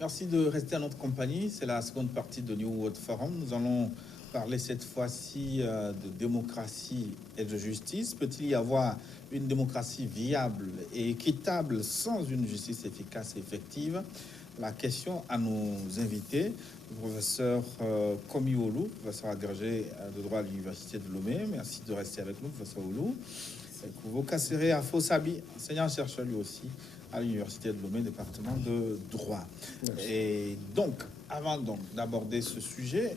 Merci de rester à notre compagnie. C'est la seconde partie de New World Forum. Nous allons parler cette fois-ci de démocratie et de justice. Peut-il y avoir une démocratie viable et équitable sans une justice efficace et effective? La question à nos invités, le professeur Komi Olu, professeur agrégé de droit à l'Université de Lomé. Merci de rester avec nous, professeur Olu. Kouvo Kassere Afosabi, enseignant-chercheur lui aussi à l'Université de Lomé, département de droit. Merci. Et donc, avant d'aborder ce sujet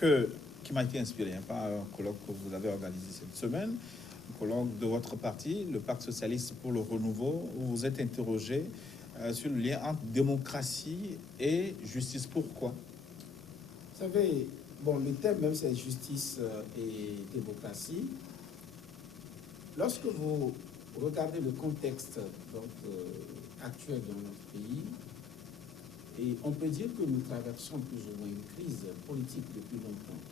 qui m'a été inspiré par un colloque que vous avez organisé cette semaine, un colloque de votre parti, le Parti socialiste pour le renouveau, où vous êtes interrogé sur le lien entre démocratie et justice. Pourquoi? Vous savez, bon, le thème même c'est justice et démocratie. Lorsque vous regardez le contexte actuel dans notre pays, et on peut dire que nous traversons plus ou moins une crise politique depuis longtemps.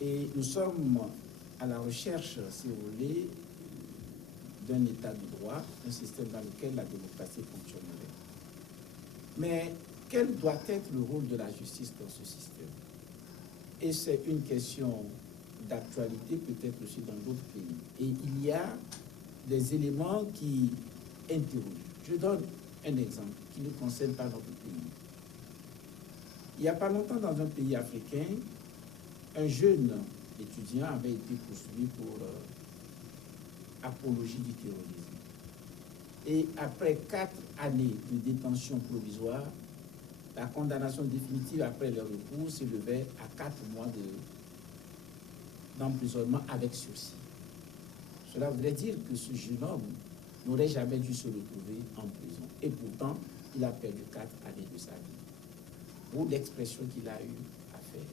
Et nous sommes à la recherche, si vous voulez, d'un état de droit, un système dans lequel la démocratie fonctionnerait. Mais quel doit être le rôle de la justice dans ce système? Et c'est une question d'actualité peut-être aussi dans d'autres pays. Et il y a des éléments qui interrogent. Je donne un exemple qui ne concerne pas notre pays. Il n'y a pas longtemps, dans un pays africain, un jeune étudiant avait été poursuivi pour apologie du terrorisme. Et après 4 années de détention provisoire, la condamnation définitive après le recours s'élevait à 4 mois d'emprisonnement avec sursis. Cela voudrait dire que ce jeune homme n'aurait jamais dû se retrouver en prison. Et pourtant, il a perdu 4 années de sa vie. Pour l'expression qu'il a eu à faire.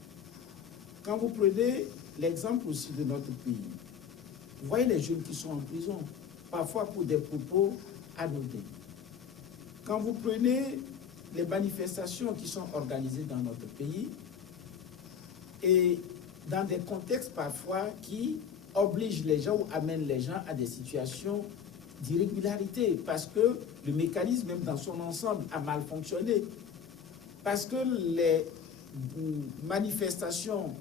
Quand vous prenez l'exemple aussi de notre pays, vous voyez les jeunes qui sont en prison, parfois pour des propos anodins. Quand vous prenez les manifestations qui sont organisées dans notre pays, et dans des contextes parfois qui obligent les gens ou amènent les gens à des situations d'irrégularité, parce que le mécanisme, même dans son ensemble, a mal fonctionné. Parce que les manifestations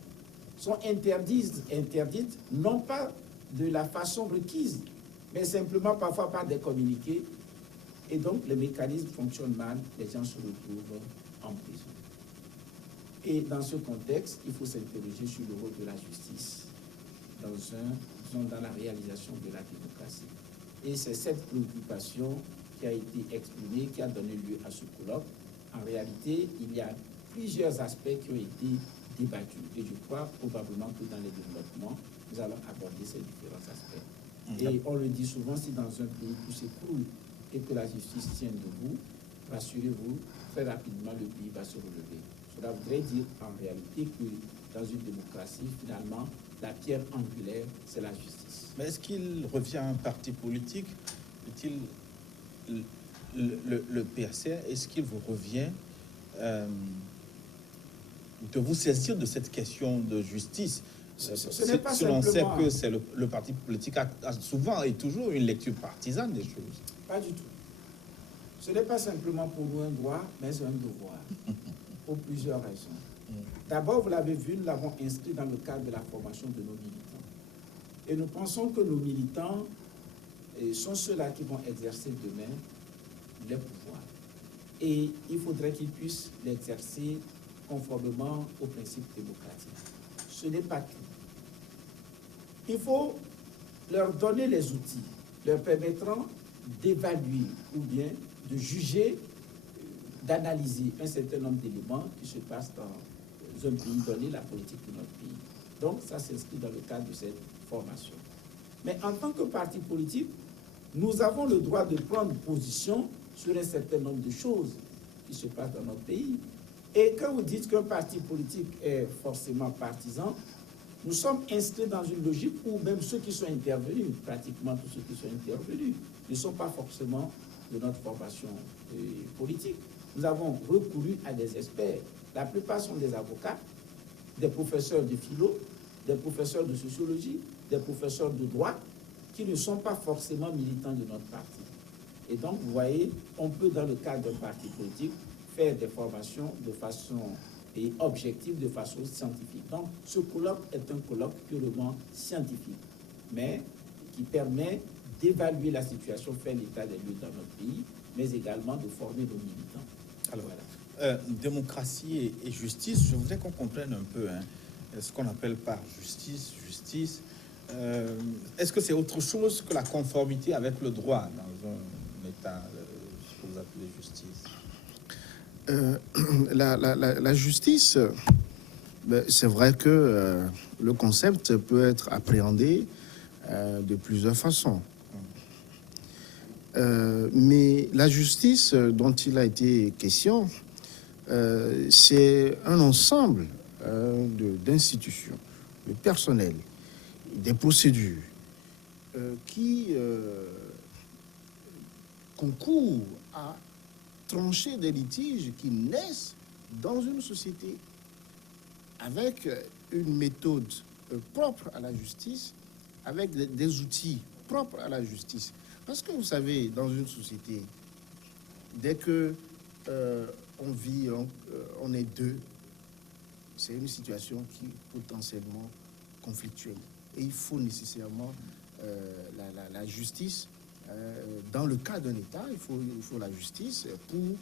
sont interdites, non pas de la façon requise, mais simplement parfois par des communiqués. Et donc, le mécanisme fonctionne mal, les gens se retrouvent en prison. Et dans ce contexte, il faut s'interroger sur le rôle de la justice dans la réalisation de la démocratie. Et c'est cette préoccupation qui a été exprimée, qui a donné lieu à ce colloque. En réalité, il y a plusieurs aspects qui ont été débattus. Et je crois probablement que dans les développements, nous allons aborder ces différents aspects. Et on le dit souvent, si dans un pays tout s'écroule et que la justice tient debout, rassurez-vous, très rapidement, le pays va se relever. Cela voudrait dire en réalité que dans une démocratie, finalement, la pierre angulaire, c'est la justice. Mais est-ce qu'il revient à un parti politique, est-il le PRC, est-ce qu'il vous revient de vous saisir de cette question de justice? Ce n'est pas si l'on sait simplement... que c'est le parti politique a souvent et toujours une lecture partisane des choses. Pas du tout. Ce n'est pas simplement pour nous un droit, mais c'est un devoir, pour plusieurs raisons. D'abord, vous l'avez vu, nous l'avons inscrit dans le cadre de la formation de nos militants. Et nous pensons que nos militants sont ceux-là qui vont exercer demain les pouvoirs. Et il faudrait qu'ils puissent l'exercer conformément aux principes démocratiques. Ce n'est pas tout. Il faut leur donner les outils, leur permettant d'évaluer ou bien de juger, d'analyser un certain nombre d'éléments qui se passent dans un pays donné, la politique de notre pays. Donc, ça s'inscrit dans le cadre de cette formation. Mais en tant que parti politique, nous avons le droit de prendre position sur un certain nombre de choses qui se passent dans notre pays. Et quand vous dites qu'un parti politique est forcément partisan, nous sommes inscrits dans une logique où même ceux qui sont intervenus, pratiquement tous ceux qui sont intervenus, ne sont pas forcément de notre formation politique. Nous avons recouru à des experts. La plupart sont des avocats, des professeurs de philo, des professeurs de sociologie, des professeurs de droit, qui ne sont pas forcément militants de notre parti. Et donc, vous voyez, on peut, dans le cadre d'un parti politique, faire des formations de façon objective, de façon scientifique. Donc, ce colloque est un colloque purement scientifique, mais qui permet d'évaluer la situation, faire l'état des lieux dans notre pays, mais également de former nos militants. Alors, voilà. Démocratie et justice, je voudrais qu'on comprenne un peu ce qu'on appelle par justice. Est-ce que c'est autre chose que la conformité avec le droit dans un État, ce que vous appelez justice? La justice, c'est vrai que le concept peut être appréhendé de plusieurs façons. Mais la justice dont il a été question, c'est un ensemble d'institutions, de personnel, des procédures qui concourent à trancher des litiges qui naissent dans une société avec une méthode propre à la justice, avec des outils propres à la justice. Parce que vous savez, dans une société, dès que on vit, on est deux, c'est une situation qui est potentiellement conflictuelle. Et il faut nécessairement la justice. Dans le cas d'un État, il faut la justice pour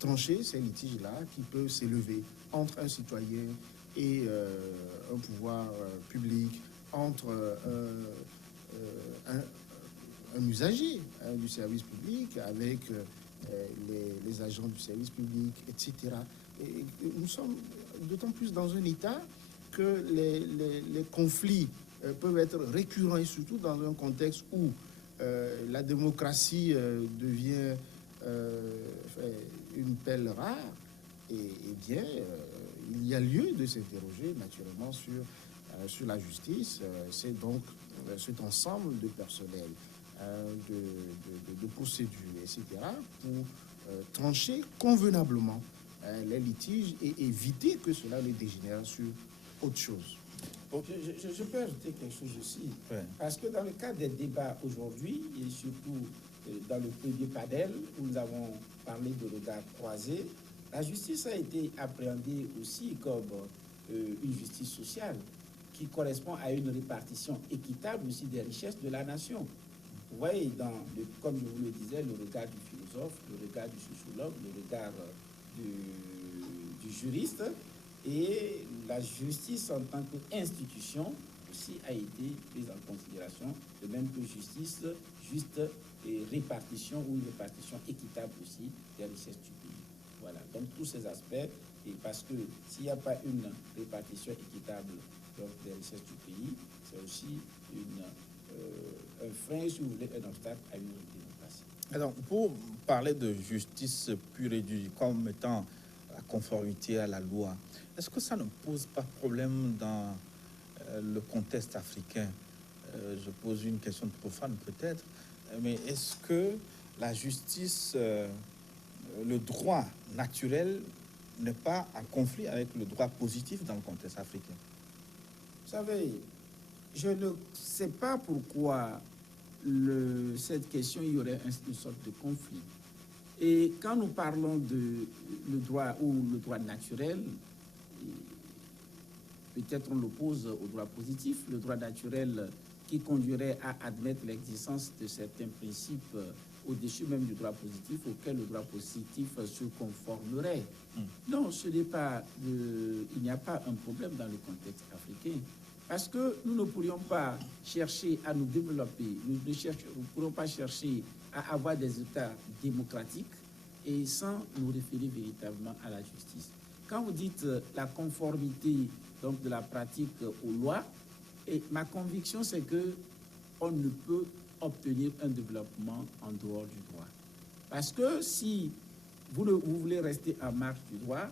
trancher ces litiges-là qui peuvent s'élever entre un citoyen et un pouvoir public, entre un usager du service public avec les agents du service public, etc. Et nous sommes d'autant plus dans un État que les conflits peuvent être récurrents, et surtout dans un contexte où la démocratie devient une pelle rare. Et bien, il y a lieu de s'interroger naturellement sur la justice. C'est donc cet ensemble de personnel, de procédures, etc., pour trancher convenablement les litiges et éviter que cela ne dégénère sur autre chose. Je peux ajouter quelque chose aussi, ouais. Parce que dans le cadre des débats aujourd'hui, et surtout dans le premier panel où nous avons parlé de regard croisé, la justice a été appréhendée aussi comme une justice sociale qui correspond à une répartition équitable aussi des richesses de la nation. Vous voyez, comme je vous le disais, le regard du philosophe, le regard du sociologue, le regard du juriste, et la justice en tant qu'institution aussi a été prise en considération, de même que justice, juste et répartition ou une répartition équitable aussi des richesses du pays. Voilà, donc tous ces aspects, et parce que s'il n'y a pas une répartition équitable donc, des richesses du pays, c'est aussi un frein, si vous voulez, un obstacle à une démocratie. Alors, pour parler de justice pure et dure comme étant la conformité à la loi, est-ce que ça ne pose pas problème dans le contexte africain? Je pose une question profane peut-être, mais est-ce que la justice, le droit naturel n'est pas en conflit avec le droit positif dans le contexte africain? Vous savez, je ne sais pas pourquoi cette question, il y aurait une sorte de conflit. Et quand nous parlons de le droit ou le droit naturel, peut-être on l'oppose au droit positif, le droit naturel qui conduirait à admettre l'existence de certains principes au-dessus même du droit positif auquel le droit positif se conformerait. Non, ce n'est pas, il n'y a pas un problème dans le contexte africain. Parce que nous ne pourrions pas chercher à nous développer, nous ne pourrions pas chercher à avoir des États démocratiques et sans nous référer véritablement à la justice. Quand vous dites la conformité donc, de la pratique aux lois, et ma conviction c'est que on ne peut obtenir un développement en dehors du droit. Parce que si vous voulez rester en marge du droit,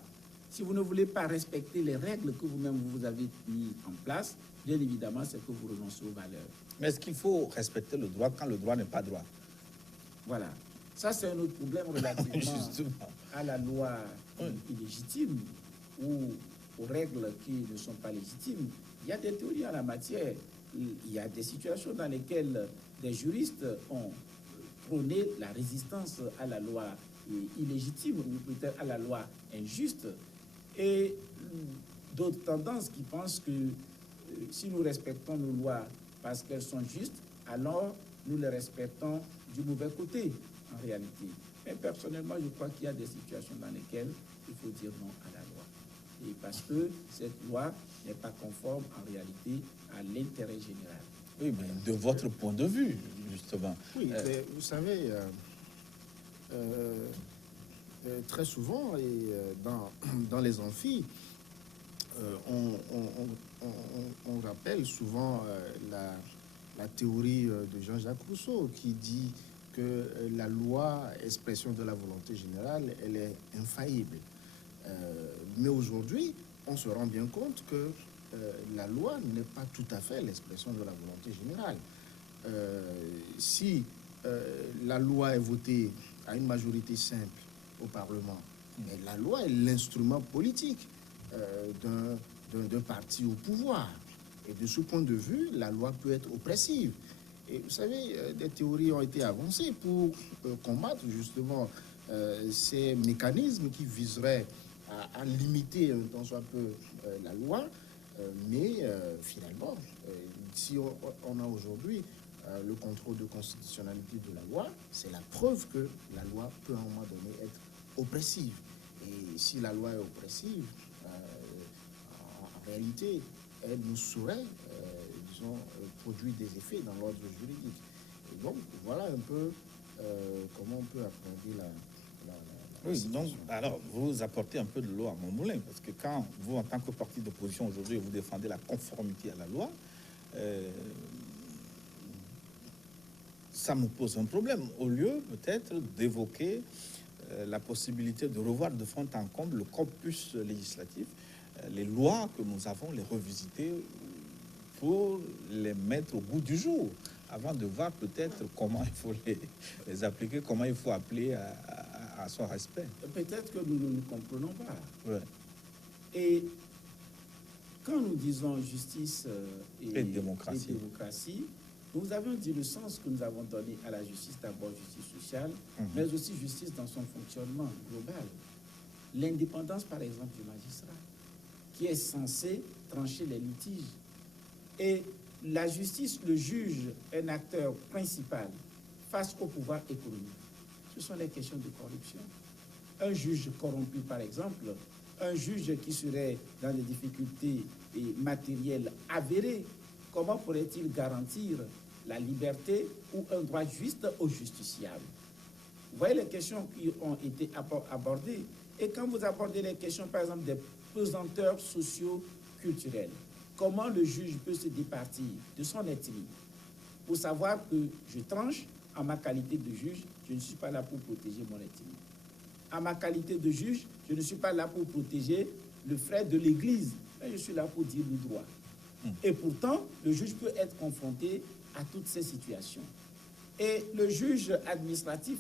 si vous ne voulez pas respecter les règles que vous-même vous avez mises en place, bien évidemment, c'est que vous renoncez aux valeurs. Mais est-ce qu'il faut respecter le droit quand le droit n'est pas droit? Voilà. Ça, c'est un autre problème relativement à la loi illégitime ou aux règles qui ne sont pas légitimes. Il y a des théories en la matière. Il y a des situations dans lesquelles des juristes ont prôné la résistance à la loi illégitime ou peut-être à la loi injuste, et d'autres tendances qui pensent que si nous respectons nos lois parce qu'elles sont justes, alors nous les respectons du mauvais côté, en réalité. Mais personnellement, je crois qu'il y a des situations dans lesquelles il faut dire non à la loi. Et parce que cette loi n'est pas conforme, en réalité, à l'intérêt général. Oui, mais de votre point de vue, justement. Oui, mais vous savez, très souvent, et dans les amphis, on rappelle souvent la théorie de Jean-Jacques Rousseau qui dit que la loi, expression de la volonté générale, elle est infaillible. Mais aujourd'hui, on se rend bien compte que la loi n'est pas tout à fait l'expression de la volonté générale. Si la loi est votée à une majorité simple au Parlement, mais la loi est l'instrument politique d'un parti au pouvoir. Et de ce point de vue, la loi peut être oppressive. Et vous savez, des théories ont été avancées pour combattre justement ces mécanismes qui viseraient à limiter un tant soit peu la loi. Mais finalement, si on a aujourd'hui le contrôle de constitutionnalité de la loi, c'est la preuve que la loi peut à un moment donné être oppressive. Et si la loi est oppressive, en réalité, elle nous saurait, disons, produire des effets dans l'ordre juridique. Et donc, voilà un peu comment on peut appréhender la oui, donc, situation. alors, vous apportez un peu de l'eau à mon moulin, parce que quand vous, en tant que parti d'opposition aujourd'hui, vous défendez la conformité à la loi, ça me pose un problème. Au lieu, peut-être, d'évoquer la possibilité de revoir de fond en comble le corpus législatif, les lois que nous avons, les revisiter pour les mettre au goût du jour, avant de voir peut-être comment il faut les appliquer, comment il faut appeler à son respect. Peut-être que nous ne nous comprenons pas. Ouais. Et quand nous disons justice Et démocratie. nous avons dit le sens que nous avons donné à la justice, d'abord justice sociale, mais aussi justice dans son fonctionnement global. L'indépendance, par exemple, du magistrat, qui est censé trancher les litiges. Et la justice, le juge, un acteur principal face au pouvoir économique. Ce sont les questions de corruption. Un juge corrompu, par exemple, un juge qui serait dans des difficultés matérielles avérées, comment pourrait-il garantir la liberté ou un droit juste aux justiciables? Vous voyez les questions qui ont été abordées. Et quand vous abordez les questions, par exemple, des pesanteurs socio-culturels, comment le juge peut se départir de son ethnie pour savoir que je tranche en ma qualité de juge, je ne suis pas là pour protéger mon ethnie. En ma qualité de juge, je ne suis pas là pour protéger le frère de l'Église, mais je suis là pour dire le droit. Et pourtant, le juge peut être confronté à toutes ces situations. Et le juge administratif,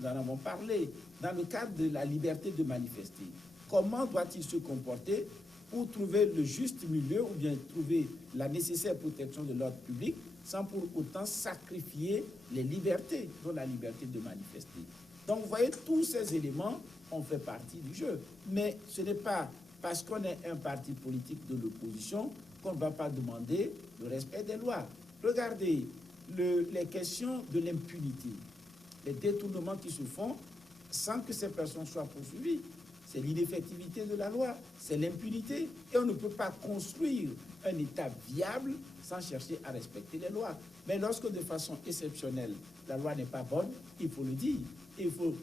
nous en avons parlé, dans le cadre de la liberté de manifester, comment doit-il se comporter pour trouver le juste milieu ou bien trouver la nécessaire protection de l'ordre public sans pour autant sacrifier les libertés, dont la liberté de manifester. Donc, vous voyez, tous ces éléments ont fait partie du jeu. Mais ce n'est pas parce qu'on est un parti politique de l'opposition qu'on ne va pas demander le respect des lois. Regardez les questions de l'impunité, les détournements qui se font sans que ces personnes soient poursuivies. C'est l'ineffectivité de la loi, c'est l'impunité. Et on ne peut pas construire un État viable sans chercher à respecter les lois. Mais lorsque de façon exceptionnelle, la loi n'est pas bonne, il faut le dire. Il faut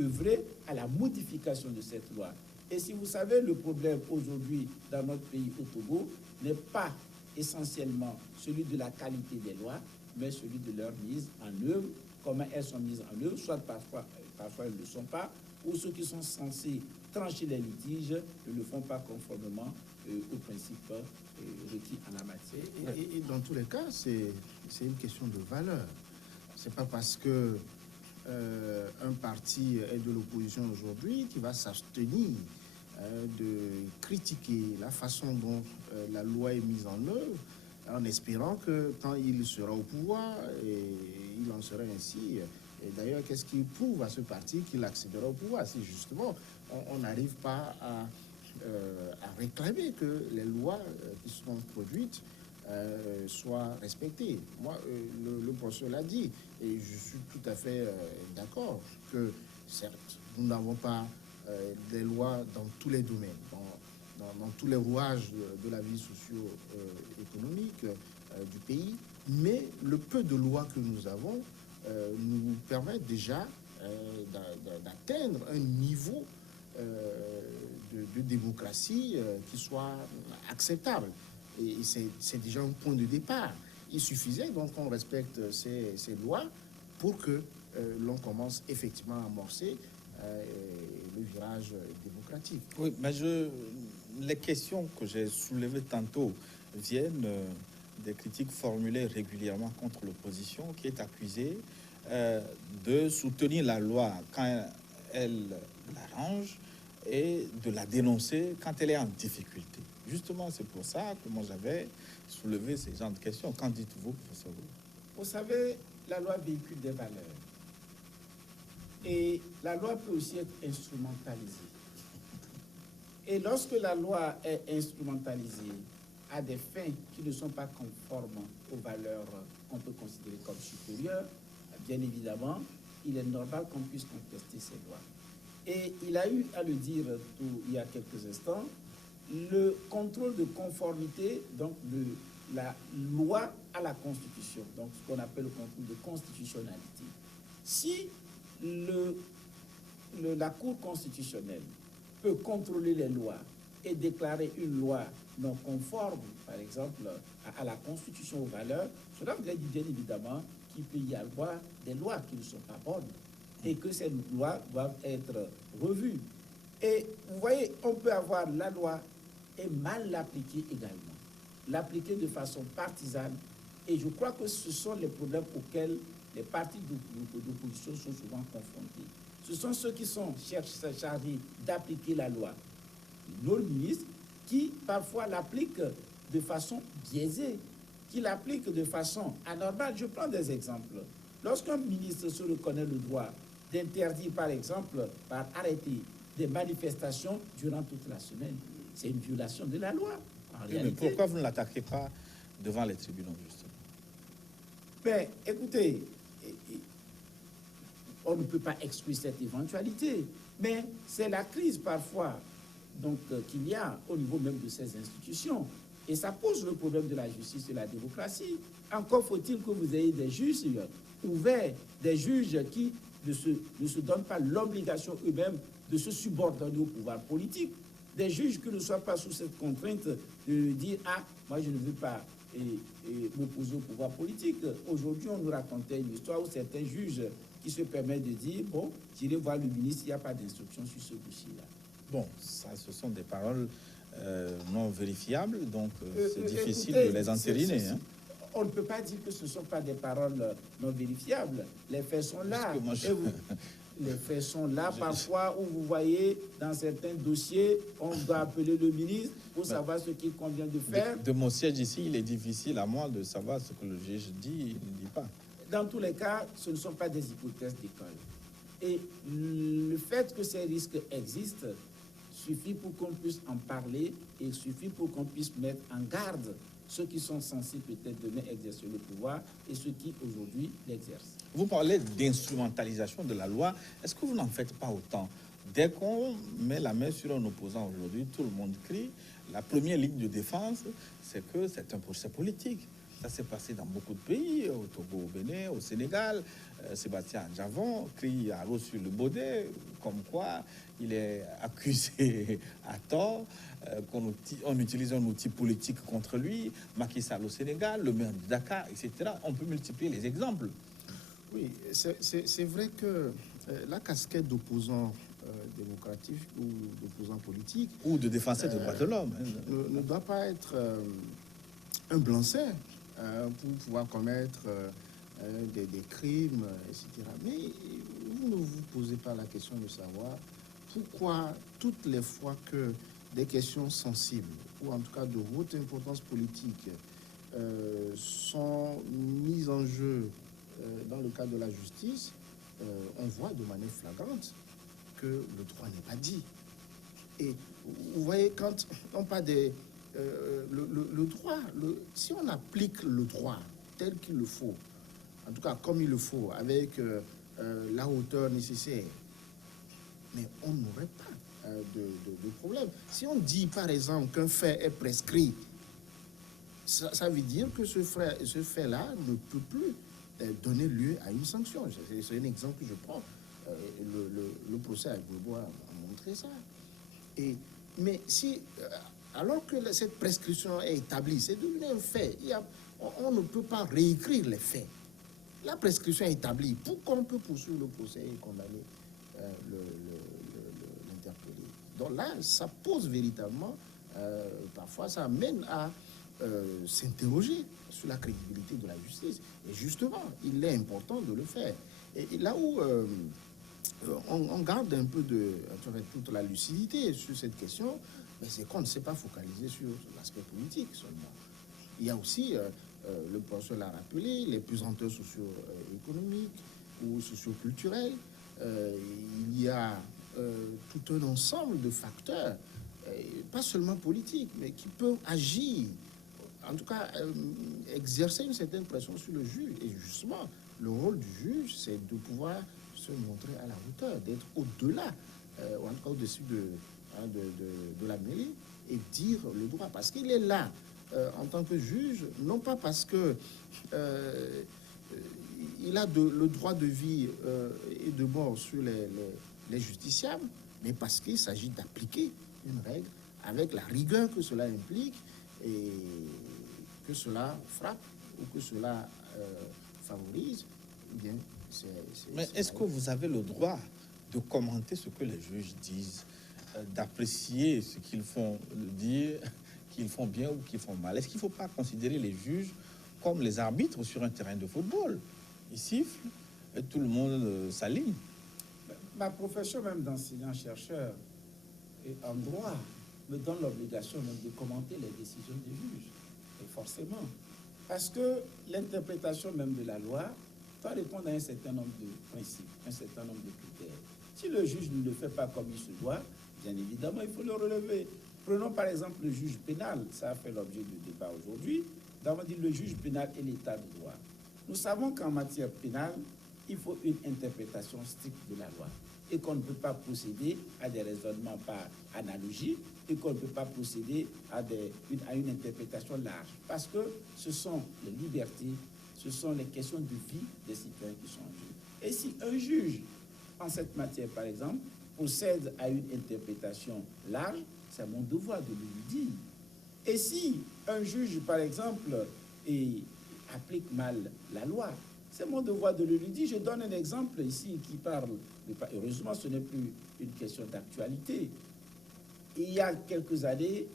œuvrer à la modification de cette loi. Et si vous savez, le problème aujourd'hui dans notre pays au Togo n'est pas essentiellement celui de la qualité des lois, mais celui de leur mise en œuvre, comment elles sont mises en œuvre, soit parfois elles ne le sont pas, ou ceux qui sont censés trancher les litiges ne le font pas conformément aux principes requis en la matière. Et dans tous les cas, c'est une question de valeur. C'est pas parce que un parti est de l'opposition aujourd'hui qui va s'abstenir de critiquer la façon dont la loi est mise en œuvre, en espérant que quand il sera au pouvoir, et il en sera ainsi Et d'ailleurs, qu'est-ce qui prouve à ce parti qu'il accédera au pouvoir? Si justement on n'arrive pas à réclamer que les lois qui sont produites soient respectées. Moi, le professeur l'a dit, et je suis tout à fait d'accord que, certes, nous n'avons pas des lois dans tous les domaines, dans tous les rouages de la vie socio-économique du pays, mais le peu de lois que nous avons nous permettent déjà d'atteindre un niveau de démocratie qui soit acceptable. Et c'est déjà un point de départ. Il suffisait donc qu'on respecte ces lois pour que l'on commence effectivement à amorcer le virage démocratique. Oui, mais les questions que j'ai soulevées tantôt viennent des critiques formulées régulièrement contre l'opposition, qui est accusée de soutenir la loi quand elle l'arrange et de la dénoncer quand elle est en difficulté. Justement, c'est pour ça que moi j'avais soulevé ces genres de questions. Qu'en dites-vous, professeur? Vous savez, la loi véhicule des valeurs. Et la loi peut aussi être instrumentalisée. Et lorsque la loi est instrumentalisée à des fins qui ne sont pas conformes aux valeurs qu'on peut considérer comme supérieures, bien évidemment, il est normal qu'on puisse contester ces lois. Et il a eu à le dire il y a quelques instants, le contrôle de conformité donc de la loi à la Constitution, donc ce qu'on appelle le contrôle de constitutionnalité. Si la Cour constitutionnelle peut contrôler les lois et déclarer une loi non conforme, par exemple, à la Constitution, aux valeurs, cela voudrait dire bien évidemment qu'il peut y avoir des lois qui ne sont pas bonnes et que ces lois doivent être revues. Et vous voyez, on peut avoir la loi et mal l'appliquer également, l'appliquer de façon partisane. Et je crois que ce sont les problèmes auxquels les partis d'opposition sont souvent confrontés. Ce sont ceux qui sont chargés d'appliquer la loi, nos ministres, qui parfois l'appliquent de façon biaisée, qui l'appliquent de façon anormale. Je prends des exemples. Lorsqu'un ministre se reconnaît le droit d'interdire, par exemple, par arrêté, des manifestations durant toute la semaine, c'est une violation de la loi. Mais pourquoi vous ne l'attaquez pas devant les tribunaux, justement? Mais écoutez, on ne peut pas exclure cette éventualité, mais c'est la crise parfois donc qu'il y a au niveau même de ces institutions. Et ça pose le problème de la justice et de la démocratie. Encore faut-il que vous ayez des juges ouverts, des juges qui ne se donnent pas l'obligation eux-mêmes de se subordonner au pouvoir politique. Des juges qui ne soient pas sous cette contrainte de dire « Ah, moi je ne veux pas m'opposer au pouvoir politique ». Aujourd'hui, on nous racontait une histoire où certains juges qui se permettent de dire « Bon, j'irai voir le ministre, il n'y a pas d'instruction sur ce dossier-là ». Bon, ça, ce sont des paroles non vérifiables, donc c'est difficile écoutez, de les entériner. On ne peut pas dire que ce ne sont pas des paroles non vérifiables. Les faits sont là. Les faits sont là parfois où vous voyez dans certains dossiers, on doit appeler le ministre pour savoir ce qu'il convient de faire. De mon siège ici, il est difficile à moi de savoir ce que le juge dit, il ne dit pas. Dans tous les cas, ce ne sont pas des hypothèses d'école. Et le fait que ces risques existent suffit pour qu'on puisse en parler et suffit pour qu'on puisse mettre en garde ceux qui sont censés peut-être demain exercer le pouvoir et ceux qui aujourd'hui l'exercent. Vous parlez d'instrumentalisation de la loi. Est-ce que vous n'en faites pas autant? Dès qu'on met la main sur un opposant aujourd'hui, tout le monde crie. La première ligne de défense, c'est que c'est un procès politique. Ça s'est passé dans beaucoup de pays, au Togo, au Bénin, au Sénégal. Sébastien Djavon crie à l'eau sur le baudet, comme quoi il est accusé à tort, qu'on utilise un outil politique contre lui. Macky Sall au Sénégal, le maire de Dakar, etc. On peut multiplier les exemples. Oui, c'est vrai que la casquette d'opposant démocratique ou d'opposant politique ou de défenseur des droits de l'homme ne doit pas être un blanc-seing pour pouvoir commettre des crimes, etc. Mais vous ne vous posez pas la question de savoir pourquoi toutes les fois que des questions sensibles, ou en tout cas de haute importance politique, sont mises en jeu dans le cadre de la justice, on voit de manière flagrante que le droit n'est pas dit. Et vous voyez, quand on parle des... le droit, si on applique le droit tel qu'il le faut, en tout cas comme il le faut, avec la hauteur nécessaire, mais on n'aurait pas de problème. Si on dit, par exemple, qu'un fait est prescrit, ça veut dire que ce fait-là ne peut plus donner lieu à une sanction. C'est un exemple que je prends. Le procès à Gbagbo a montré ça. Mais si, alors que cette prescription est établie, c'est devenu un fait. On ne peut pas réécrire les faits. La prescription est établie. Pourquoi on peut poursuivre le procès et condamner l'interpellé? Donc là, ça pose véritablement, parfois ça amène à s'interroger sur la crédibilité de la justice. Et justement, il est important de le faire. Et là où on garde un peu toute la lucidité sur cette question, mais c'est qu'on ne s'est pas focalisé sur l'aspect politique seulement. Il y a aussi, le professeur l'a rappelé, les pesanteurs socio-économiques ou socio-culturels. Il y a tout un ensemble de facteurs, pas seulement politiques, mais qui peuvent agir, en tout cas exercer une certaine pression sur le juge. Et justement, le rôle du juge, c'est de pouvoir se montrer à la hauteur, d'être au-delà, ou en tout cas au-dessus de la mêlée, et dire le droit. Parce qu'il est là, en tant que juge, non pas parce que il a le droit de vie et de mort sur les justiciables, mais parce qu'il s'agit d'appliquer une règle avec la rigueur que cela implique, et que cela frappe ou que cela favorise, eh bien, mais est-ce que vous avez le droit de commenter ce que les juges disent, d'apprécier ce qu'ils font dire, qu'ils font bien ou qu'ils font mal? Est-ce qu'il ne faut pas considérer les juges comme les arbitres sur un terrain de football? Ils sifflent et tout le monde s'aligne. Ma profession même d'enseignant-chercheur et en droit me donne l'obligation même de commenter les décisions des juges. Et forcément. Parce que l'interprétation même de la loi doit répondre à un certain nombre de principes, un certain nombre de critères. Si le juge ne le fait pas comme il se doit, bien évidemment, il faut le relever. Prenons par exemple le juge pénal, ça a fait l'objet de débat aujourd'hui. D'abord, dit le juge pénal et l'état de droit. Nous savons qu'en matière pénale, il faut une interprétation stricte de la loi et qu'on ne peut pas procéder à des raisonnements par analogie et qu'on ne peut pas procéder à une interprétation large. Parce que ce sont les libertés, ce sont les questions de vie des citoyens qui sont en jeu. Et si un juge, en cette matière par exemple, procède à une interprétation large, c'est mon devoir de lui dire. Et si un juge, par exemple, applique mal la loi, c'est mon devoir de lui dire. Je donne un exemple ici qui parle, heureusement ce n'est plus une question d'actualité. Il y a quelques années,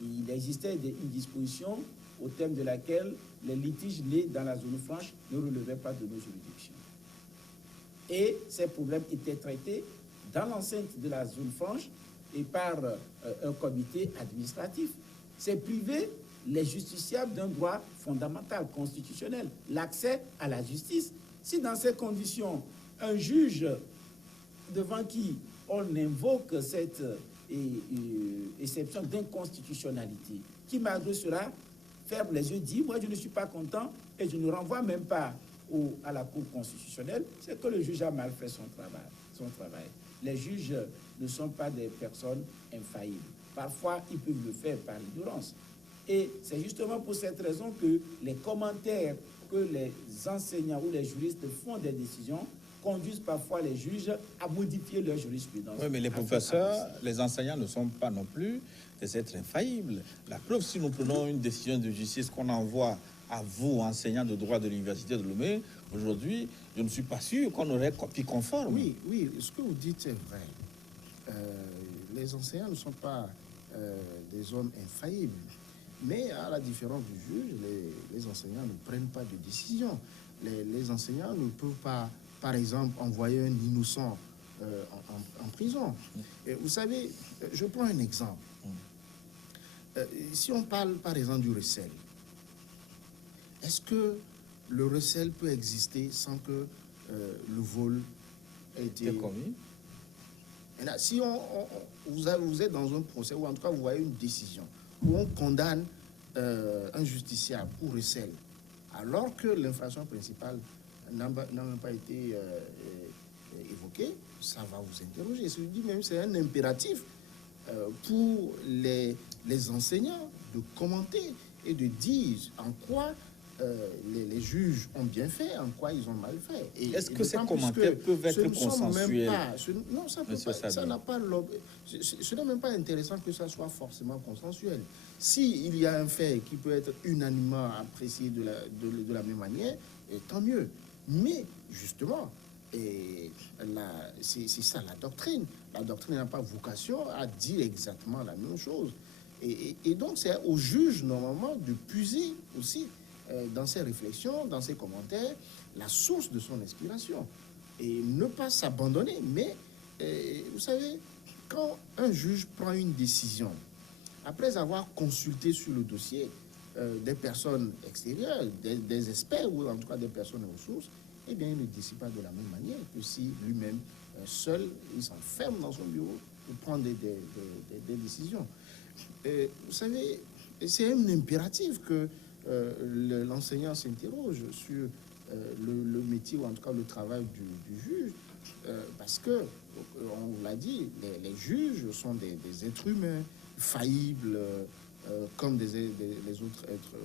il existait une disposition au terme de laquelle les litiges nés dans la zone franche ne relevaient pas de nos juridictions. Et ces problèmes étaient traités dans l'enceinte de la zone franche et par un comité administratif. C'est privé les justiciables d'un droit fondamental, constitutionnel, l'accès à la justice. Si dans ces conditions, un juge devant qui on invoque cette exception d'inconstitutionnalité, qui malgré cela ferme les yeux, dit « moi je ne suis pas content » et je ne renvoie même pas à la Cour constitutionnelle, c'est que le juge a mal fait son travail. Les juges ne sont pas des personnes infaillibles. Parfois, ils peuvent le faire par ignorance. Et c'est justement pour cette raison que les commentaires que les enseignants ou les juristes font des décisions conduisent parfois les juges à modifier leur jurisprudence. Oui, mais les professeurs, les enseignants ne sont pas non plus des êtres infaillibles. La preuve, si nous prenons une décision de justice qu'on envoie à vous, enseignants de droit de l'Université de Lomé, aujourd'hui, je ne suis pas sûr qu'on aurait copie conforme. Oui, ce que vous dites est vrai. Les enseignants ne sont pas des hommes infaillibles. Mais à la différence du juge, les enseignants ne prennent pas de décision. Les enseignants ne peuvent pas, par exemple, envoyer un innocent en prison. Et vous savez, je prends un exemple. Si on parle, par exemple, du recel, est-ce que le recel peut exister sans que le vol été commis. Maintenant, si vous êtes dans un procès, ou en tout cas vous voyez une décision, où on condamne un justiciable pour recel, alors que l'infraction principale n'a même pas été évoquée, ça va vous interroger. Je dis même c'est un impératif pour les enseignants de commenter et de dire en quoi les juges ont bien fait, en quoi ils ont mal fait. Est-ce que ces commentaires peuvent être consensuels? Non, ça n'a pas ce n'est même pas intéressant que ça soit forcément consensuel. S'il y a un fait qui peut être unanimement apprécié de la même manière, tant mieux. Mais justement, c'est ça la doctrine. La doctrine n'a pas vocation à dire exactement la même chose. Et donc, c'est au juge, normalement, de puiser aussi dans ses réflexions, dans ses commentaires, la source de son inspiration. Et ne pas s'abandonner. Mais, vous savez, quand un juge prend une décision, après avoir consulté sur le dossier des personnes extérieures, des experts, ou en tout cas des personnes ressources, eh bien, il ne décide pas de la même manière que si lui-même, seul, il s'enferme dans son bureau pour prendre des décisions. Vous savez, c'est un impératif que l'enseignant s'interroge sur le métier, ou en tout cas le travail du juge, parce que, on l'a dit, les juges sont des êtres humains, faillibles, comme les autres êtres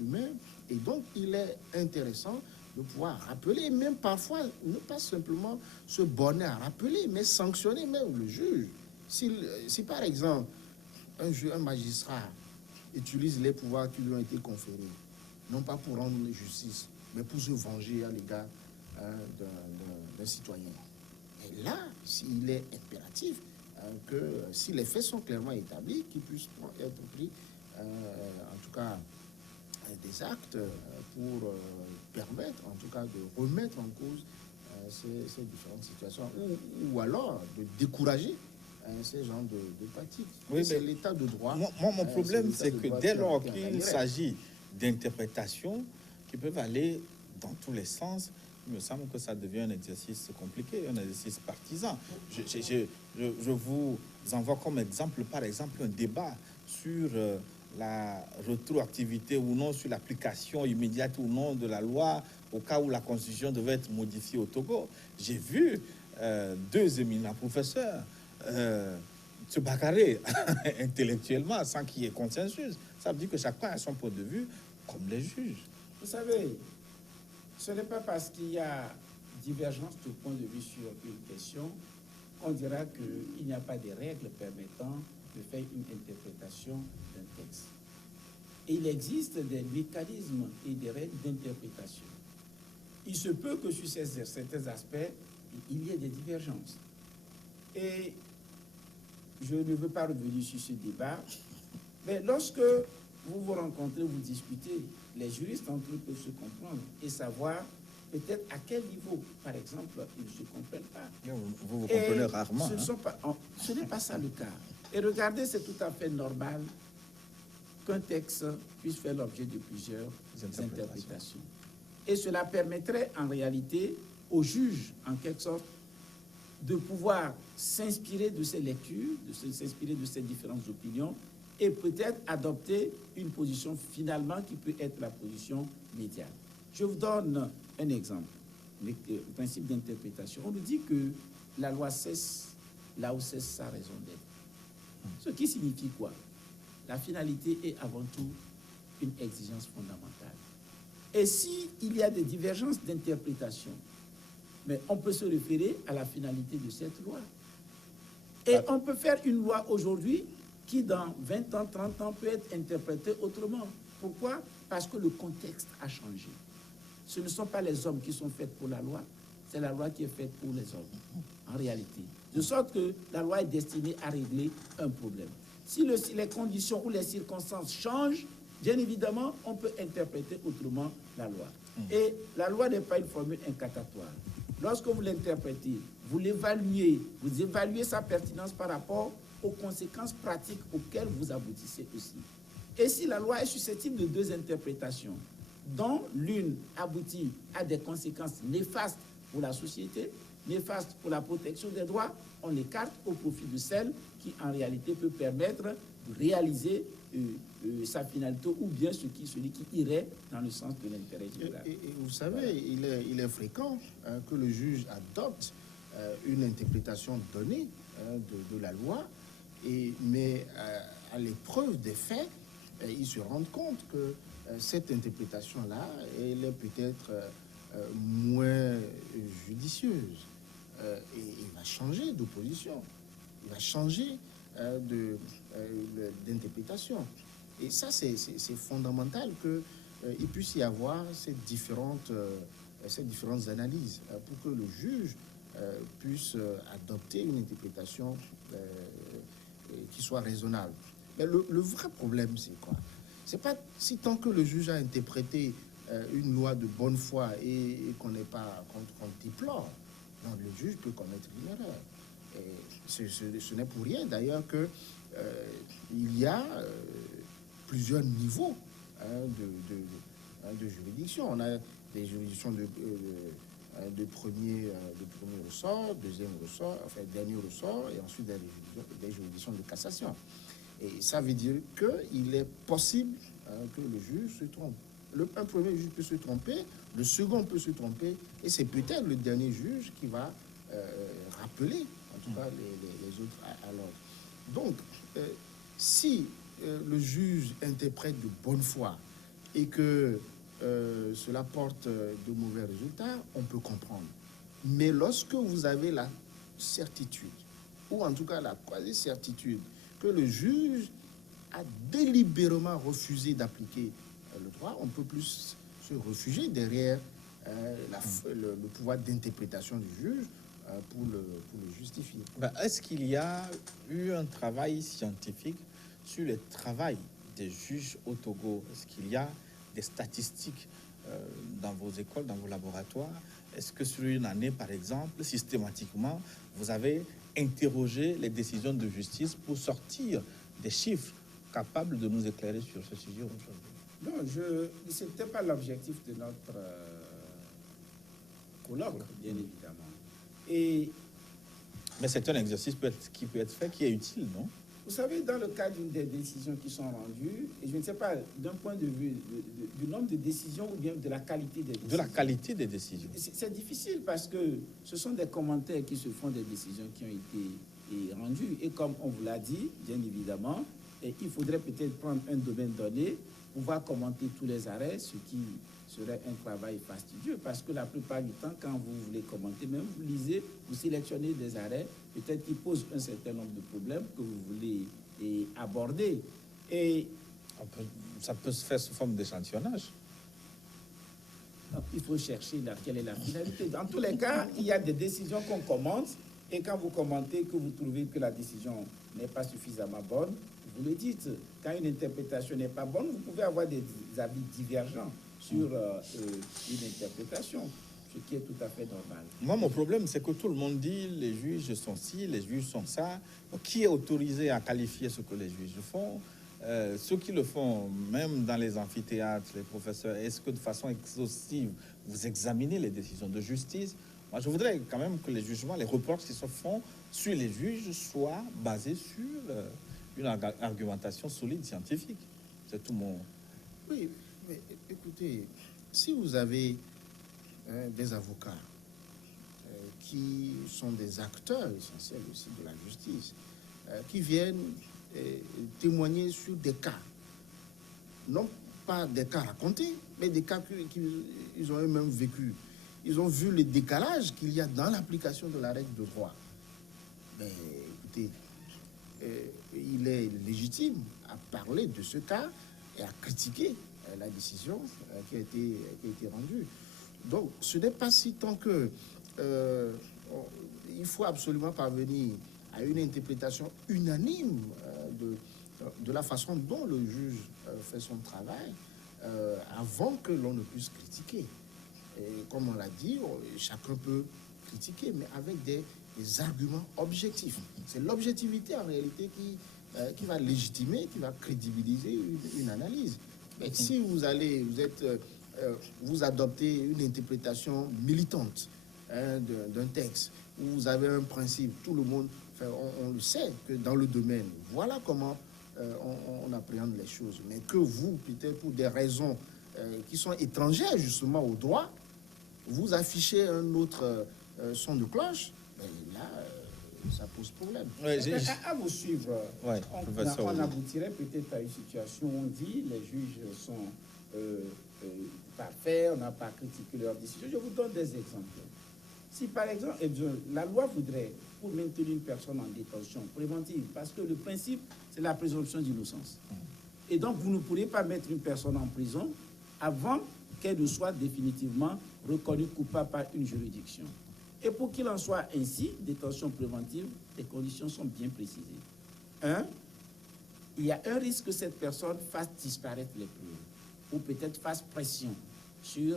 humains, et donc il est intéressant de pouvoir rappeler, même parfois, ne pas simplement se borner à rappeler, mais sanctionner même le juge. Si par exemple, un magistrat utilise les pouvoirs qui lui ont été conférés, non pas pour rendre justice, mais pour se venger à l'égard d'un citoyen. Et là, il est impératif que si les faits sont clairement établis, qu'ils puissent être pris, en tout cas, des actes pour permettre, en tout cas, de remettre en cause ces différentes situations, ou alors de décourager ces genres de pratiques. Oui, c'est l'état de droit. Mon problème, c'est que dès lors qu'il s'agit d'interprétations qui peuvent aller dans tous les sens, il me semble que ça devient un exercice compliqué, un exercice partisan. Je vous envoie comme exemple, par exemple, un débat sur la rétroactivité ou non, sur l'application immédiate ou non de la loi au cas où la Constitution devait être modifiée au Togo. J'ai vu deux éminents professeurs se bagarrer intellectuellement sans qu'il y ait consensus. Ça veut dire que chacun a son point de vue, comme les juges. Vous savez, ce n'est pas parce qu'il y a divergence de point de vue sur une question qu'on dira qu'il n'y a pas de règles permettant de faire une interprétation d'un texte. Et il existe des mécanismes et des règles d'interprétation. Il se peut que sur certains aspects, il y ait des divergences. Et je ne veux pas revenir sur ce débat, mais lorsque vous vous rencontrez, vous discutez, les juristes entre eux peuvent se comprendre et savoir peut-être à quel niveau, par exemple, ils ne se comprennent pas. Vous comprenez rarement. Ce n'est pas ça le cas. Et regardez, c'est tout à fait normal qu'un texte puisse faire l'objet de plusieurs interprétations. Et cela permettrait en réalité aux juges, en quelque sorte, de pouvoir s'inspirer de ces lectures, de s'inspirer de ces différentes opinions et peut-être adopter une position finalement qui peut être la position médiane. Je vous donne un exemple, le principe d'interprétation. On nous dit que la loi cesse là où cesse sa raison d'être. Ce qui signifie quoi? La finalité est avant tout une exigence fondamentale. Et s'il y a des divergences d'interprétation, mais on peut se référer à la finalité de cette loi. Et on peut faire une loi aujourd'hui qui, dans 20 ans, 30 ans, peut être interprétée autrement. Pourquoi? Parce que le contexte a changé. Ce ne sont pas les hommes qui sont faits pour la loi, c'est la loi qui est faite pour les hommes, en réalité. De sorte que la loi est destinée à régler un problème. Si les conditions ou les circonstances changent, bien évidemment, on peut interpréter autrement la loi. Et la loi n'est pas une formule incantatoire. Lorsque vous l'interprétez, vous l'évaluez, vous évaluez sa pertinence par rapport aux conséquences pratiques auxquelles vous aboutissez aussi. Et si la loi est susceptible de deux interprétations, dont l'une aboutit à des conséquences néfastes pour la société, néfastes pour la protection des droits, on l'écarte au profit de celle qui, en réalité, peut permettre de réaliser sa finalité ou bien celui qui irait dans le sens de l'intérêt général. Et vous savez, il est fréquent que le juge adopte une interprétation donnée de la loi, mais à l'épreuve des faits, il se rend compte que cette interprétation-là, elle est peut-être moins judicieuse. Et il va changer d'opposition, il va changer d'interprétation. Et ça, c'est fondamental qu'il puisse y avoir ces différentes analyses pour que le juge puisse adopter une interprétation qui soit raisonnable. Mais le vrai problème, c'est quoi? C'est pas si tant que le juge a interprété une loi de bonne foi et qu'on n'est pas qu'on déplore. Non, le juge peut commettre une erreur. Et ce n'est pour rien d'ailleurs que il y a plusieurs niveaux de juridiction. On a des juridictions de premier ressort, deuxième ressort, enfin dernier ressort, et ensuite des juridictions de cassation. Et ça veut dire qu'il est possible que le juge se trompe. Un premier juge peut se tromper, le second peut se tromper, et c'est peut-être le dernier juge qui va rappeler, en tout cas, les autres à l'ordre. Donc, si le juge interprète de bonne foi et que cela porte de mauvais résultats, on peut comprendre. Mais lorsque vous avez la certitude, ou en tout cas la quasi-certitude, que le juge a délibérément refusé d'appliquer le droit, on peut plus se réfugier derrière le pouvoir d'interprétation du juge pour le justifier. Est-ce qu'il y a eu un travail scientifique sur le travail des juges au Togo? Est-ce qu'il y a des statistiques dans vos écoles, dans vos laboratoires? Est-ce que sur une année, par exemple, systématiquement, vous avez interrogé les décisions de justice pour sortir des chiffres capables de nous éclairer sur ce sujet aujourd'hui? Non, ce n'était pas l'objectif de notre colloque, bien évidemment. Mais c'est un exercice qui peut être fait, qui est utile, non? Vous savez, dans le cadre des décisions qui sont rendues, et je ne sais pas d'un point de vue du nombre de décisions ou bien de la qualité des décisions. De la qualité des décisions. C'est difficile parce que ce sont des commentaires qui se font des décisions qui ont été rendues. Et comme on vous l'a dit, bien évidemment, il faudrait peut-être prendre un domaine donné, pouvoir commenter tous les arrêts, ce qui serait un travail fastidieux parce que la plupart du temps, quand vous voulez commenter, même vous lisez, vous sélectionnez des arrêts, peut-être qui posent un certain nombre de problèmes que vous voulez aborder. Et ça peut se faire sous forme d'échantillonnage. Il faut chercher quelle est la finalité. Dans tous les cas, il y a des décisions qu'on commente et quand vous commentez que vous trouvez que la décision n'est pas suffisamment bonne, vous le dites. Quand une interprétation n'est pas bonne, vous pouvez avoir des avis divergents sur une interprétation, ce qui est tout à fait normal. Moi, mon problème, c'est que tout le monde dit les juges sont ci, les juges sont ça. Donc, qui est autorisé à qualifier ce que les juges font? Ceux qui le font, même dans les amphithéâtres, les professeurs, est-ce que de façon exhaustive, vous examinez les décisions de justice? Moi, je voudrais quand même que les jugements, les reproches qui se font sur les juges soient basés sur une argumentation solide, scientifique. C'est tout mon... Oui, mais écoutez, si vous avez des avocats qui sont des acteurs essentiels aussi de la justice, qui viennent témoigner sur des cas, non pas des cas racontés, mais des cas qu'ils ont eux-mêmes vécu. Ils ont vu le décalage qu'il y a dans l'application de la règle de droit. Mais écoutez, il est légitime à parler de ce cas et à critiquer la décision qui a été rendue. Donc, ce n'est pas si tant que il faut absolument parvenir à une interprétation unanime de la façon dont le juge fait son travail avant que l'on ne puisse critiquer. Et comme on l'a dit, chacun peut critiquer, mais avec des arguments objectifs. C'est l'objectivité en réalité qui va légitimer, qui va crédibiliser une analyse. Mais si vous adoptez une interprétation militante d'un texte, où vous avez un principe, tout le monde, enfin, on le sait que dans le domaine, voilà comment on appréhende les choses. Mais que vous, peut-être pour des raisons qui sont étrangères justement au droit, vous affichez un autre son de cloche, ben là, ça pose problème. Ouais, À vous suivre, Ouais, on aboutirait peut-être à une situation où on dit les juges sont parfaits, on n'a pas critiqué leur décision. Je vous donne des exemples. Si par exemple, la loi voudrait, pour maintenir une personne en détention préventive, parce que le principe, c'est la présomption d'innocence. Et donc, vous ne pourrez pas mettre une personne en prison avant qu'elle ne soit définitivement reconnue coupable par une juridiction. Et pour qu'il en soit ainsi, détention préventive, les conditions sont bien précisées. 1, il y a un risque que cette personne fasse disparaître les preuves, ou peut-être fasse pression sur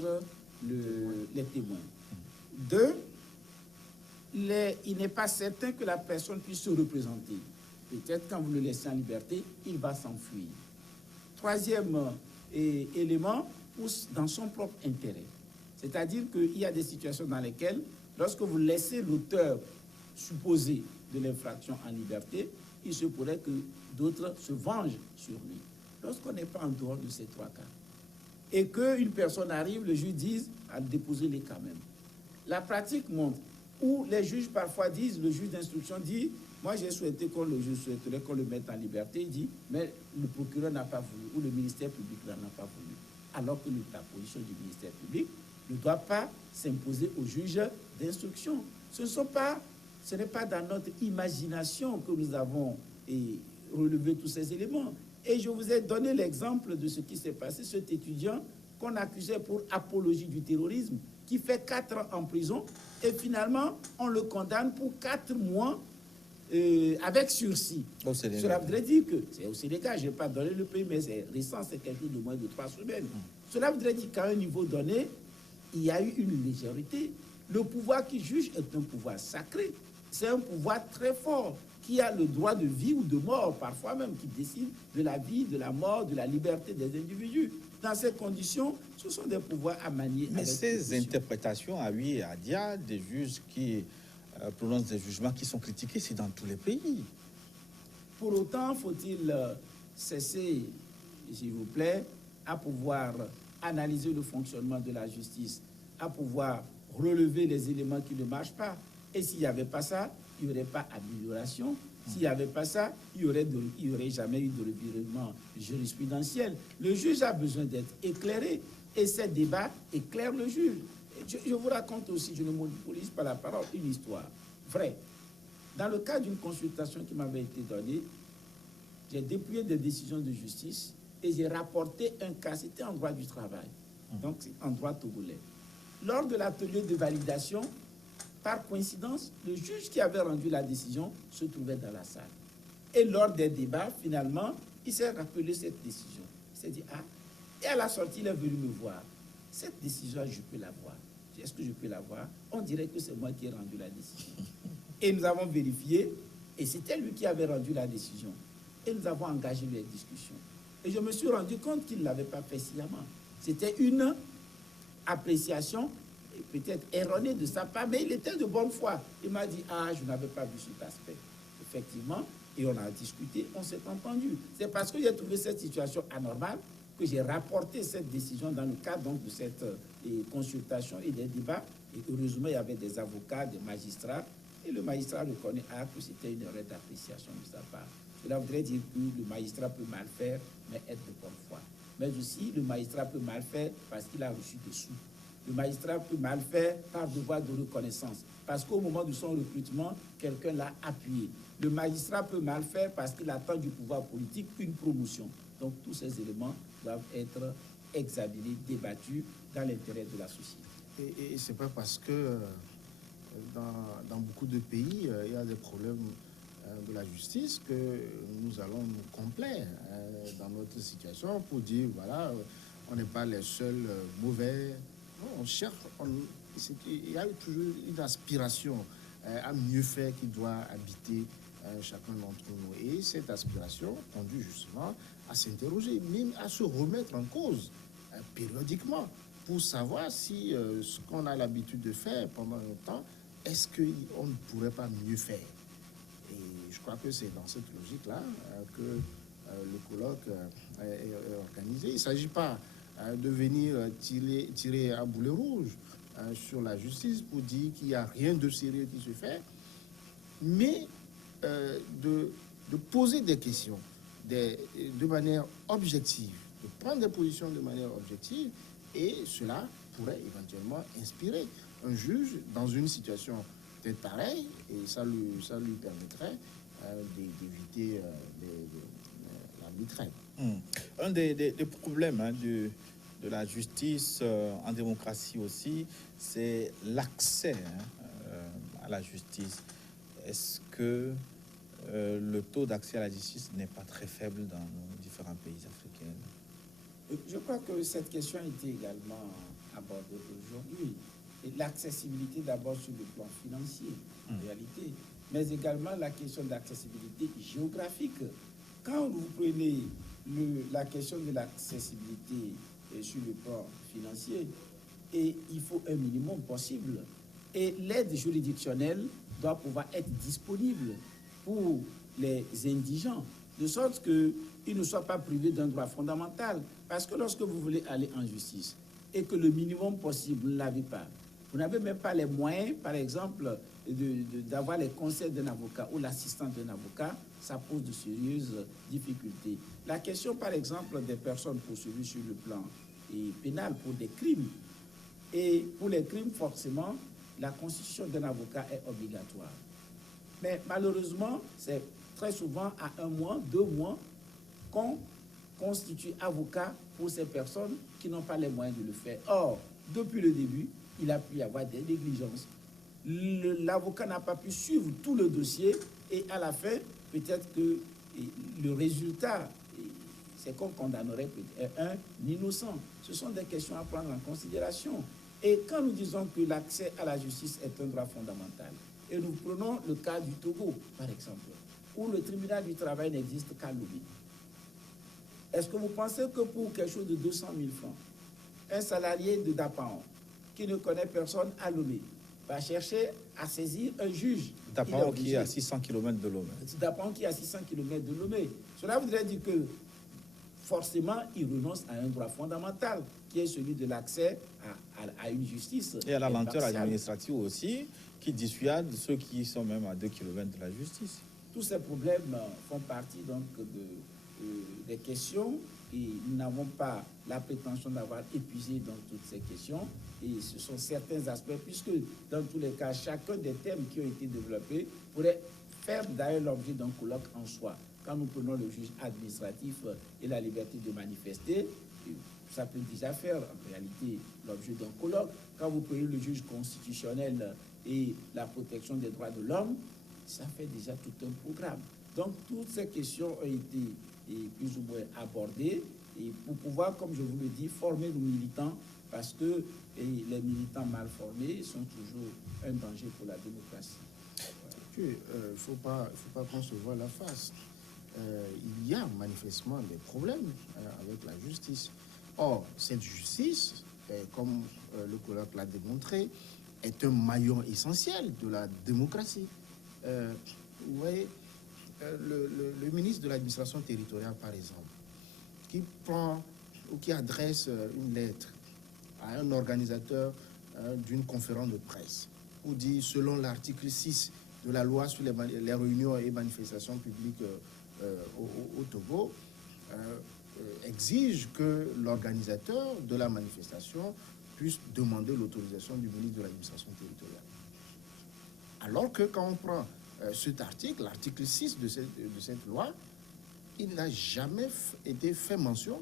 les témoins. 2, il n'est pas certain que la personne puisse se représenter. Peut-être quand vous le laissez en liberté, il va s'enfuir. 3e élément, pousse dans son propre intérêt. C'est-à-dire qu'il y a des situations dans lesquelles, lorsque vous laissez l'auteur supposé de l'infraction en liberté, il se pourrait que d'autres se vengent sur lui. Lorsqu'on n'est pas en dehors de ces 3 cas, et qu'une personne arrive, le juge dise à déposer les quand même. La pratique montre où les juges parfois disent, le juge d'instruction dit, moi j'ai souhaité qu'on le mette en liberté, il dit, mais le procureur n'a pas voulu, ou le ministère public n'en a pas voulu. Alors que la position du ministère public ne doit pas s'imposer au juge d'instruction. Ce n'est pas dans notre imagination que nous avons relevé tous ces éléments. Et je vous ai donné l'exemple de ce qui s'est passé, cet étudiant qu'on accusait pour apologie du terrorisme, qui fait 4 ans en prison, et finalement, on le condamne pour 4 mois avec sursis. Cela voudrait dire que, c'est au Sénégal, je n'ai pas donné le pays, mais c'est récent, c'est quelque chose de moins de 3 semaines. Cela voudrait dire qu'à un niveau donné, il y a eu une légèreté. Le pouvoir qui juge est un pouvoir sacré. C'est un pouvoir très fort, qui a le droit de vie ou de mort, parfois même, qui décide de la vie, de la mort, de la liberté des individus. Dans ces conditions, ce sont des pouvoirs à manier. Mais ces interprétations à oui et à dia, des juges qui prononcent des jugements qui sont critiqués, c'est dans tous les pays. Pour autant, faut-il cesser, s'il vous plaît, à pouvoir analyser le fonctionnement de la justice, à pouvoir relever les éléments qui ne marchent pas. Et s'il n'y avait pas ça, il n'y aurait pas amélioration. S'il n'y avait pas ça, il n'y aurait jamais eu de revirement jurisprudentiel. Le juge a besoin d'être éclairé. Et ces débats éclairent le juge. Je vous raconte aussi, je ne monopolise pas la parole, une histoire vraie. Dans le cas d'une consultation qui m'avait été donnée, j'ai dépouillé des décisions de justice et j'ai rapporté un cas, c'était en droit du travail, donc en droit togolais. Lors de l'atelier de validation, par coïncidence, le juge qui avait rendu la décision se trouvait dans la salle. Et lors des débats, finalement, il s'est rappelé cette décision. Il s'est dit, ah, et à la sortie, il est venu me voir. Cette décision, je peux la voir. Est-ce que je peux la voir? On dirait que c'est moi qui ai rendu la décision. Et nous avons vérifié, et c'était lui qui avait rendu la décision. Et nous avons engagé les discussions. Et je me suis rendu compte qu'il ne l'avait pas fait sciemment. C'était une appréciation peut-être erronée de sa part, mais il était de bonne foi. Il m'a dit, ah, je n'avais pas vu cet aspect. Effectivement, et on a discuté, on s'est entendu. C'est parce que j'ai trouvé cette situation anormale que j'ai rapporté cette décision dans le cadre donc, de cette consultation et des débats. Et heureusement, il y avait des avocats, des magistrats, et le magistrat reconnaît que c'était une erreur d'appréciation de sa part. Cela voudrait dire que le magistrat peut mal faire, mais être de bonne foi. Mais aussi, le magistrat peut mal faire parce qu'il a reçu des sous. Le magistrat peut mal faire par devoir de reconnaissance, parce qu'au moment de son recrutement, quelqu'un l'a appuyé. Le magistrat peut mal faire parce qu'il attend du pouvoir politique une promotion. Donc, tous ces éléments doivent être examinés, débattus dans l'intérêt de la société. Et ce n'est pas parce que dans beaucoup de pays, il y a des problèmes de la justice que nous allons nous complaire dans notre situation pour dire, voilà, on n'est pas les seuls mauvais. Non, on cherche, il y a toujours une aspiration à mieux faire qui doit habiter chacun d'entre nous. Et cette aspiration conduit justement à s'interroger, même à se remettre en cause périodiquement pour savoir si ce qu'on a l'habitude de faire pendant longtemps, est-ce qu'on ne pourrait pas mieux faire. Et je crois que c'est dans cette logique-là que le colloque est organisé. Il ne s'agit pas de venir tirer à boulet rouge sur la justice pour dire qu'il n'y a rien de sérieux qui se fait, mais de poser des questions de manière objective, de prendre des positions de manière objective, et cela pourrait éventuellement inspirer un juge dans une situation peut-être pareille, et ça lui permettrait d'éviter l'arbitraire. Un des problèmes de la justice en démocratie aussi, c'est l'accès à la justice. Est-ce que le taux d'accès à la justice n'est pas très faible dans nos différents pays africains? Je crois que cette question a été également abordée aujourd'hui. L'accessibilité d'abord sur le plan financier, en réalité, mais également la question d'accessibilité géographique. Quand vous prenez la question de l'accessibilité sur le plan financier, et il faut un minimum possible. Et l'aide juridictionnelle doit pouvoir être disponible pour les indigents, de sorte qu'ils ne soient pas privés d'un droit fondamental. Parce que lorsque vous voulez aller en justice et que le minimum possible, vous ne l'avez pas, vous n'avez même pas les moyens, par exemple, d'avoir les conseils d'un avocat ou l'assistance d'un avocat, ça pose de sérieuses difficultés. La question, par exemple, des personnes poursuivies sur le plan pénal pour des crimes. Et pour les crimes, forcément, la constitution d'un avocat est obligatoire. Mais malheureusement, c'est très souvent à 1 mois, 2 mois qu'on constitue avocat pour ces personnes qui n'ont pas les moyens de le faire. Or, depuis le début, il a pu y avoir des négligences. L'avocat n'a pas pu suivre tout le dossier et à la fin, peut-être que le résultat, c'est qu'on condamnerait un innocent. Ce sont des questions à prendre en considération. Et quand nous disons que l'accès à la justice est un droit fondamental, et nous prenons le cas du Togo, par exemple, où le tribunal du travail n'existe qu'à Lomé. Est-ce que vous pensez que pour quelque chose de 200 000 francs, un salarié de Dapaon, qui ne connaît personne à Lomé, va chercher à saisir un juge? Dapaon qui est à 600 km de Lomé. Dapaon qui est à 600 km de Lomé. Cela voudrait dire que forcément, il renonce à un droit fondamental, qui est celui de l'accès à une justice. Et à la lenteur administrative aussi, qui dissuade ceux qui sont même à 2 km de la justice. Tous ces problèmes font partie donc des questions, et nous n'avons pas la prétention d'avoir épuisé dans toutes ces questions, et ce sont certains aspects, puisque dans tous les cas, chacun des thèmes qui ont été développés pourrait faire d'ailleurs l'objet d'un colloque en soi. Quand nous prenons le juge administratif et la liberté de manifester, ça peut déjà faire en réalité l'objet d'un colloque. Quand vous prenez le juge constitutionnel et la protection des droits de l'homme, ça fait déjà tout un programme. Donc toutes ces questions ont été plus ou moins abordées, et pour pouvoir, comme je vous le dis, former nos militants, parce que les militants mal formés sont toujours un danger pour la démocratie. Il ne faut pas qu'on se voie la face. Il y a manifestement des problèmes avec la justice. Or, cette justice, comme le colloque l'a démontré, est un maillon essentiel de la démocratie. Vous voyez, le ministre de l'administration territoriale, par exemple, qui prend ou qui adresse une lettre à un organisateur d'une conférence de presse, ou dit, selon l'article 6 de la loi sur les réunions et manifestations publiques au Togo, exige que l'organisateur de la manifestation puisse demander l'autorisation du ministre de l'administration territoriale. Alors que quand on prend cet article, l'article 6 de cette loi, il n'a jamais été fait mention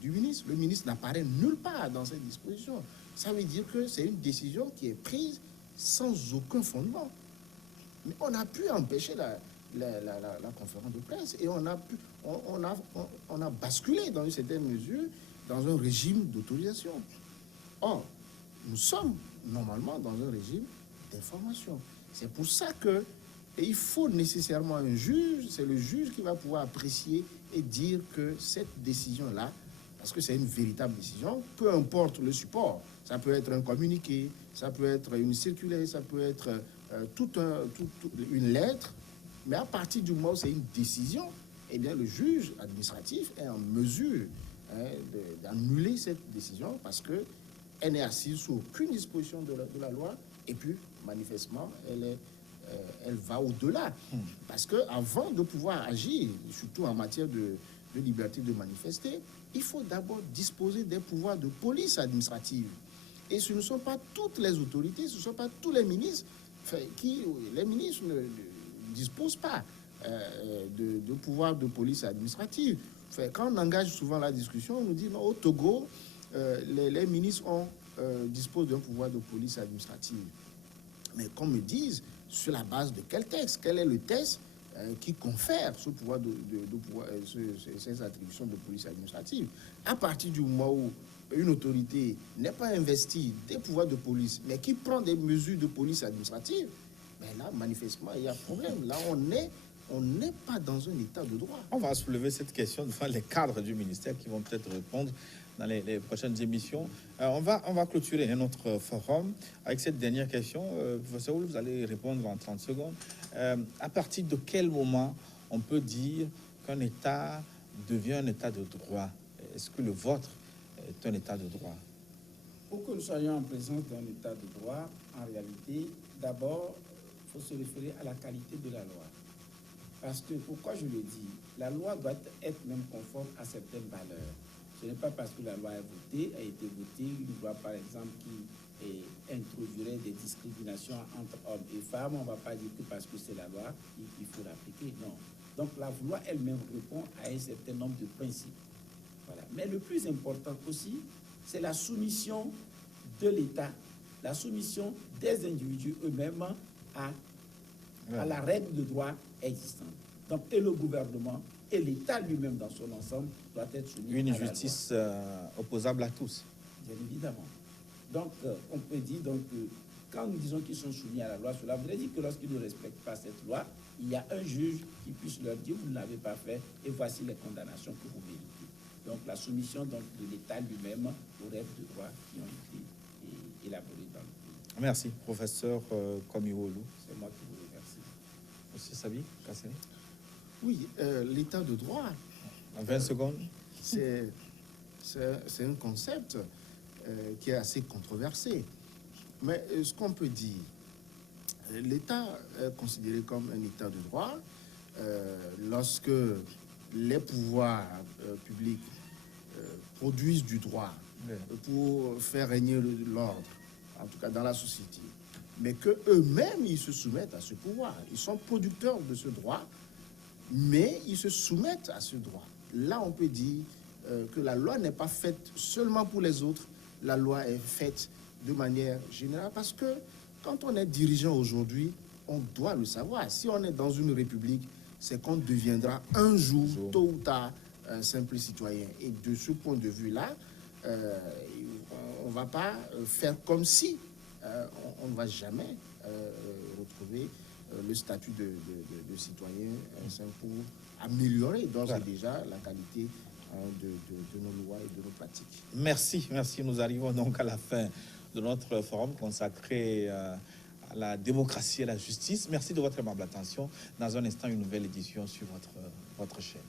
du ministre. Le ministre n'apparaît nulle part dans cette disposition. Ça veut dire que c'est une décision qui est prise sans aucun fondement. Mais on a pu empêcher la conférence de presse, et on a basculé dans une certaine mesure dans un régime d'autorisation. Or, nous sommes normalement dans un régime d'information. C'est pour ça que il faut nécessairement un juge. C'est le juge qui va pouvoir apprécier et dire que cette décision-là parce que c'est une véritable décision, peu importe le support. Ça peut être un communiqué, ça peut être une circulaire, ça peut être une lettre, mais à partir du moment où c'est une décision, eh bien, le juge administratif est en mesure d'annuler cette décision parce qu'elle n'est assise sur aucune disposition de la loi, et puis, manifestement, elle va au-delà. Parce qu'avant de pouvoir agir, surtout en matière de liberté de manifester, il faut d'abord disposer des pouvoirs de police administrative. Et ce ne sont pas toutes les autorités, ce ne sont pas tous les ministres les ministres ne disposent pas de pouvoirs de police administrative. Quand on engage souvent la discussion, on nous dit non, au Togo, les ministres disposent d'un pouvoir de police administrative. Mais qu'on me dise, sur la base de quel texte? Quel est le texte qui confère ce pouvoir ces attributions de police administrative? À partir du moment où une autorité n'est pas investie des pouvoirs de police, mais qui prend des mesures de police administrative, ben là, manifestement, il y a problème. Là, on n'est pas dans un état de droit. On va soulever cette question devant les cadres du ministère qui vont peut-être répondre dans les prochaines émissions. On va clôturer un autre forum avec cette dernière question. Professeur Ould, vous allez répondre en 30 secondes. À partir de quel moment on peut dire qu'un État devient un État de droit? Est-ce que le vôtre est un État de droit? Pour que nous soyons en présence d'un État de droit, en réalité, d'abord, il faut se référer à la qualité de la loi. Parce que, pourquoi je le dis, la loi doit être même conforme à certaines valeurs. Ce n'est pas parce que la loi a été votée, une loi par exemple qui introduirait des discriminations entre hommes et femmes, on ne va pas dire que parce que c'est la loi, il faut l'appliquer. Non. Donc la loi elle-même répond à un certain nombre de principes. Voilà. Mais le plus important aussi, c'est la soumission de l'État, la soumission des individus eux-mêmes à la règle de droit existante. Donc, et le gouvernement et l'État lui-même dans son ensemble doit être soumis une à la justice loi. Opposable à tous. Bien évidemment. Donc, on peut dire donc, quand nous disons qu'ils sont soumis à la loi, cela voudrait dire que lorsqu'ils ne respectent pas cette loi, il y a un juge qui puisse leur dire vous ne l'avez pas fait et voici les condamnations que vous méritez. Donc, la soumission donc, de l'État lui-même aux règles de droit qui ont été élaborées dans le pays. Merci, professeur Komiwolu. C'est moi qui vous remercie. Monsieur Sabi Kasseni. Oui, l'état de droit. En 20 secondes. C'est un concept qui est assez controversé. Mais ce qu'on peut dire, l'État est considéré comme un état de droit lorsque les pouvoirs publics produisent du droit pour faire régner l'ordre, en tout cas dans la société, mais qu'eux-mêmes, ils se soumettent à ce pouvoir. Ils sont producteurs de ce droit, mais ils se soumettent à ce droit. Là, on peut dire que la loi n'est pas faite seulement pour les autres, la loi est faite de manière générale, parce que quand on est dirigeant aujourd'hui, on doit le savoir. Si on est dans une république, c'est qu'on deviendra un jour, tôt ou tard, un simple citoyen. Et de ce point de vue-là, on ne va pas faire comme si on ne va jamais retrouver le statut de citoyen pour améliorer d'ores et déjà la qualité de nos lois et de nos pratiques. Merci. Nous arrivons donc à la fin de notre forum consacré à la démocratie et la justice. Merci de votre aimable attention. Dans un instant, une nouvelle édition sur votre chaîne.